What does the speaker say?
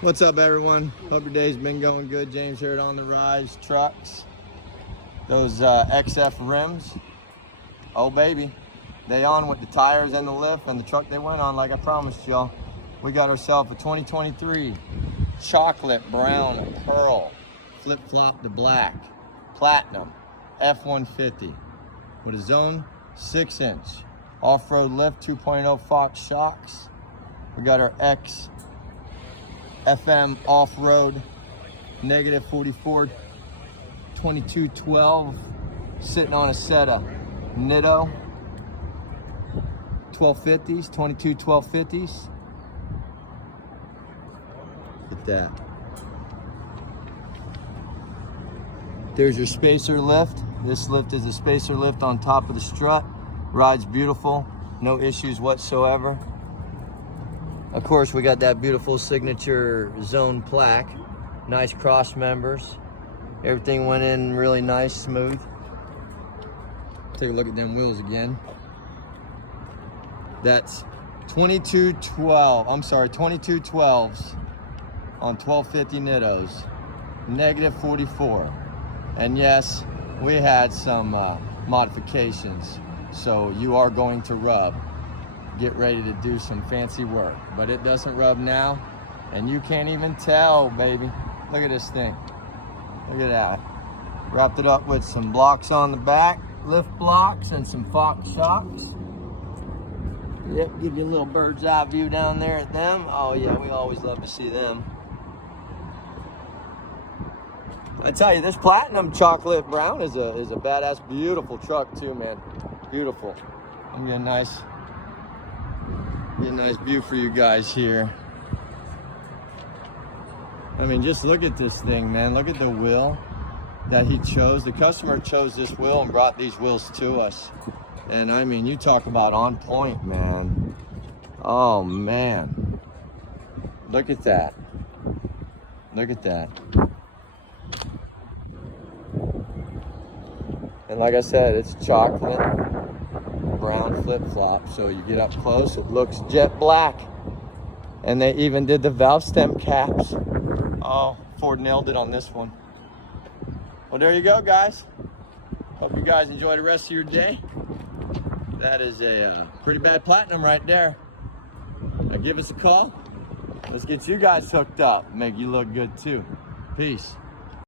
What's up, everyone? Hope your day's been going good. James here at On the Rise Trucks. Those XF rims, oh baby, they on with the tires and the lift and the truck they went on, like I promised y'all. We got ourselves a 2023 chocolate brown pearl flip-flop to black platinum F-150 with a zone 6-inch off-road lift 2.0 Fox shocks. We got our FM off-road negative 44 2212 sitting on a set of Nitto 1250s, 22 1250s. Look at that. There's your spacer lift. This lift is a spacer lift on top of the strut. Rides beautiful, no issues whatsoever. Of course, we got that beautiful signature zone plaque. Nice cross members. Everything went in really nice, smooth. Take a look at them wheels again. That's 2212s on 1250 Nittos, negative 44. And yes, we had some modifications. So you are going to rub. Get ready to do some fancy work, but it doesn't rub now, and you can't even tell, baby. Look at this thing. Look at that. Wrapped it up with some blocks on the back, lift blocks, and some Fox shocks. Yep, give you a little bird's eye view down there at them. Oh yeah, we always love to see them. I tell you, this platinum chocolate brown is a badass, beautiful truck too, man. Beautiful. I'm getting a nice view for you guys here. I mean, just look at this thing, man. Look at the wheel that he chose. The customer chose this wheel and brought these wheels to us. And I mean, you talk about on point, man. Oh, man. Look at that. Look at that. And like I said, it's chocolate brown flip-flop, so you get up close, it looks jet black. And they even did the valve stem caps. Oh, Ford nailed it on this one. Well, there you go, guys. Hope you guys enjoy the rest of your day. That is a pretty bad platinum right there. Now give us a call. Let's get you guys hooked up, make you look good too. Peace.